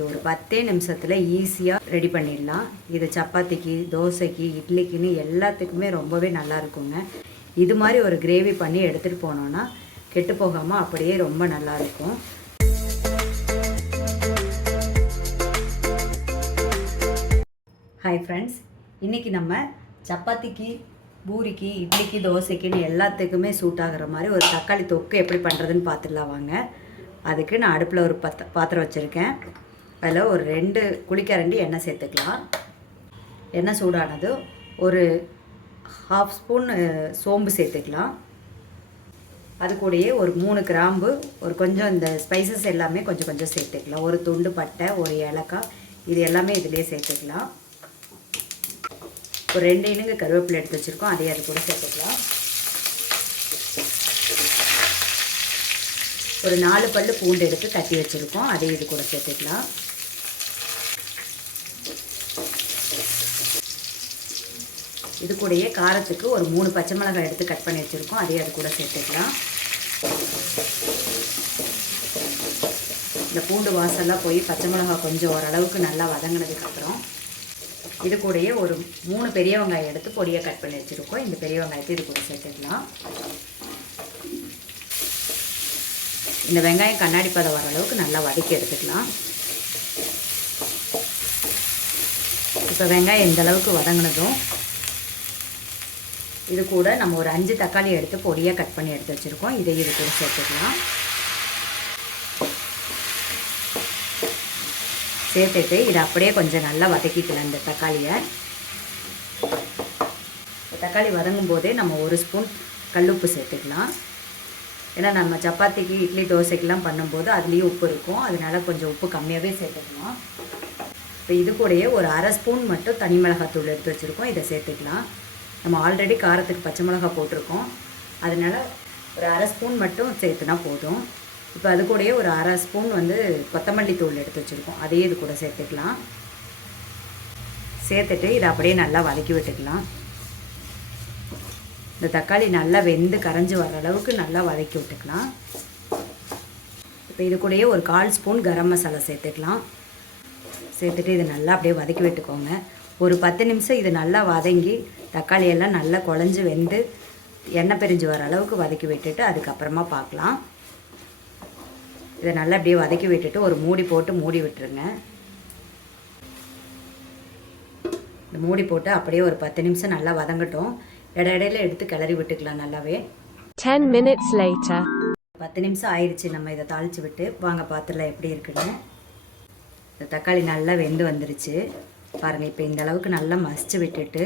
இது ஒரு 10 நிமிஷத்தில் ஈஸியாக ரெடி பண்ணிடலாம். இது சப்பாத்திக்கு, தோசைக்கு, இட்லிக்குன்னு எல்லாத்துக்குமே ரொம்பவே நல்லா இருக்குங்க. இது மாதிரி ஒரு கிரேவி பண்ணி எடுத்துகிட்டு போனோன்னா கெட்டு போகாமல் அப்படியே ரொம்ப நல்லாயிருக்கும். ஹாய் ஃப்ரெண்ட்ஸ், இன்றைக்கி நம்ம சப்பாத்திக்கு, பூரிக்கு, இட்லிக்கு, தோசைக்குன்னு எல்லாத்துக்குமே சூட் ஆகிற மாதிரி ஒரு தக்காளி தொக்கு எப்படி பண்ணுறதுன்னு பார்த்துடலாம் வாங்க. அதுக்கு நான் அடுப்பில் ஒரு பாத்திரம் வச்சுருக்கேன். அதில் ஒரு 2 குழிக்கரண்டி எண்ணெய் சேர்த்துக்கலாம். எண்ணெய் சூடானது ஒரு 1/2 ஸ்பூன் சோம்பு சேர்த்துக்கலாம். அது கூடயே ஒரு 3 கிராம்பு, ஒரு கொஞ்சம் இந்த ஸ்பைசஸ் எல்லாமே கொஞ்சம் கொஞ்சம் சேர்த்துக்கலாம். ஒரு துண்டு பட்டை, ஒரு ஏலக்காய், இது எல்லாமே இதிலே சேர்த்துக்கலாம். ஒரு 2 இனுங்க கருவேப்பிலை எடுத்து வச்சுருக்கோம், அதையும் அது கூட சேர்த்துக்கலாம். ஒரு 4 பல்லு பூண்டு எடுத்து தட்டி வச்சுருக்கோம், அதையும் இது கூட சேர்த்துக்கலாம். இது கூடயே காரத்துக்கு ஒரு 3 பச்சை மிளகாய் எடுத்து கட் பண்ணி வச்சுருக்கோம், அதையும் அது கூட சேர்த்துக்கலாம். இந்த பூண்டு வாசல்லாம் போய் பச்சை மிளகாய் கொஞ்சம் ஓரளவுக்கு நல்லா வதங்கினதுக்கப்புறம் இது கூடயே ஒரு 3 பெரிய வெங்காயம் எடுத்து பொடியாக கட் பண்ணி வச்சுருக்கோம். இந்த பெரிய வெங்காயத்தை இது கூட சேர்த்துக்கலாம். இந்த வெங்காயம் கண்ணாடி பதம் வர அளவுக்கு நல்லா வதக்கி எடுத்துக்கலாம். இப்போ வெங்காயம் இந்த அளவுக்கு வதங்கினதும் இது கூட நம்ம ஒரு 5 தக்காளி எடுத்து பொடியாக கட் பண்ணி எடுத்து வச்சுருக்கோம், இதை இது கூட சேர்த்துக்கலாம். சேர்த்துட்டு இதை அப்படியே கொஞ்சம் நல்லா வதக்கிக்கலாம். இந்த தக்காளியை தக்காளி வதங்கும் போதே நம்ம 1 ஸ்பூன் கல்லுப்பு சேர்த்துக்கலாம். ஏன்னா நம்ம சப்பாத்திக்கு, இட்லி, தோசைக்கெலாம் பண்ணும்போது அதுலேயும் உப்பு இருக்கும், அதனால் கொஞ்சம் உப்பு கம்மியாகவே சேர்த்துக்கலாம். இப்போ இது கூடயே ஒரு 1/2 ஸ்பூன் மட்டும் தனி மிளகாத்தூள் எடுத்து வச்சுருக்கோம், இதை சேர்த்துக்கலாம். நம்ம ஆல்ரெடி காரத்துக்கு பச்சை மிளகாய் போட்டிருக்கோம், அதனால் ஒரு 1/2 ஸ்பூன் மட்டும் சேர்த்துனா போதும். இப்போ அது கூடயே ஒரு 1/2 ஸ்பூன் கொத்தமல்லி தூள் எடுத்து வச்சுருக்கோம், அதையே இது கூட சேர்த்துக்கலாம். சேர்த்துட்டு இதை அப்படியே நல்லா வதக்கி விட்டுக்கலாம். இந்த தக்காளி நல்லா வெந்து கரைஞ்சி வர அளவுக்கு நல்லா வதக்கி விட்டுக்கலாம். இப்போ இது கூடயே ஒரு 1/4 ஸ்பூன் கரம் மசாலா சேர்த்துக்கலாம். சேர்த்துட்டு இதை நல்லா அப்படியே வதக்கி விட்டுக்கோங்க. ஒரு 10 நிமிஷம் இது நல்லா வதங்கி தக்காளி எல்லாம் நல்லா குழஞ்சி வெந்து எண்ணெய் பிரிஞ்சு வர அளவுக்கு வதக்கி விட்டுட்டு அதுக்கப்புறமா பார்க்கலாம். இதை நல்லா அப்படியே வதக்கி விட்டுட்டு ஒரு மூடி போட்டு மூடி விட்டுருங்க. இந்த மூடி போட்டு அப்படியே ஒரு 10 நிமிஷம் நல்லா வதங்கட்டும். இடையில எடுத்து கிளறி விட்டுக்கலாம் நல்லாவே. 10 minutes later 10 நிமிஷம் ஆயிடுச்சு. நம்ம இதை தாளித்து விட்டு வாங்க பார்த்துடலாம் எப்படி இருக்குன்னு. இந்த தக்காளி நல்லா வெந்து வந்துருச்சு பாருங்கள். இப்போ இந்த அளவுக்கு நல்லா மசிச்சு விட்டுட்டு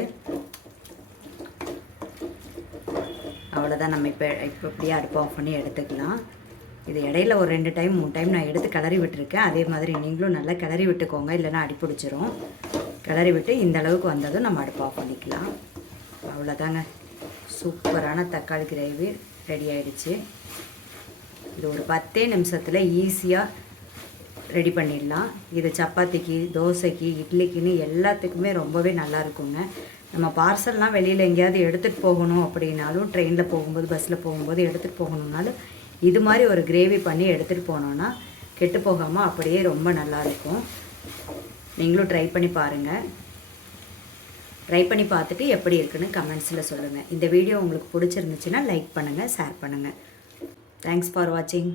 அவ்வளோதான். நம்ம இப்போ இப்படியே அடுப்பு ஆஃப் பண்ணி எடுத்துக்கலாம். இது இடையில ஒரு 2 டைம் 3 டைம் நான் எடுத்து கிளறி விட்டுருக்கேன். அதே மாதிரி நீங்களும் நல்லா கிளறி விட்டுக்கோங்க, இல்லைன்னா அடி பிடிச்சிரும். கிளறி விட்டு இந்த அளவுக்கு வந்ததும் நம்ம அடுப்பு ஆஃப் பண்ணிக்கலாம். அவ்வளோதாங்க, சூப்பரான தக்காளி கிரேவி ரெடி ஆகிடுச்சு. இது ஒரு 10 நிமிஷத்தில் ஈஸியாக ரெடி பண்ணிடலாம். இது சப்பாத்திக்கு, தோசைக்கு, இட்லிக்குன்னு எல்லாத்துக்குமே ரொம்பவே நல்லா இருக்குங்க. நம்ம பார்சல்லாம் வெளியில் எங்கேயாவது எடுத்துகிட்டு போகணும் அப்படின்னாலும், ட்ரெயினில் போகும்போது, பஸ்ஸில் போகும்போது எடுத்துகிட்டு போகணுன்னாலும் இது மாதிரி ஒரு கிரேவி பண்ணி எடுத்துகிட்டு போனோன்னா கெட்டு போகாமல் அப்படியே ரொம்ப நல்லாயிருக்கும். நீங்களும் ட்ரை பண்ணி பாருங்கள். ட்ரை பண்ணி பார்த்துட்டு எப்படி இருக்குன்னு கமெண்ட்ஸில் சொல்லுங்கள். இந்த வீடியோ உங்களுக்கு பிடிச்சிருந்துச்சுன்னா லைக் பண்ணுங்கள், ஷேர் பண்ணுங்கள். தேங்க்ஸ் ஃபார் வாட்சிங்.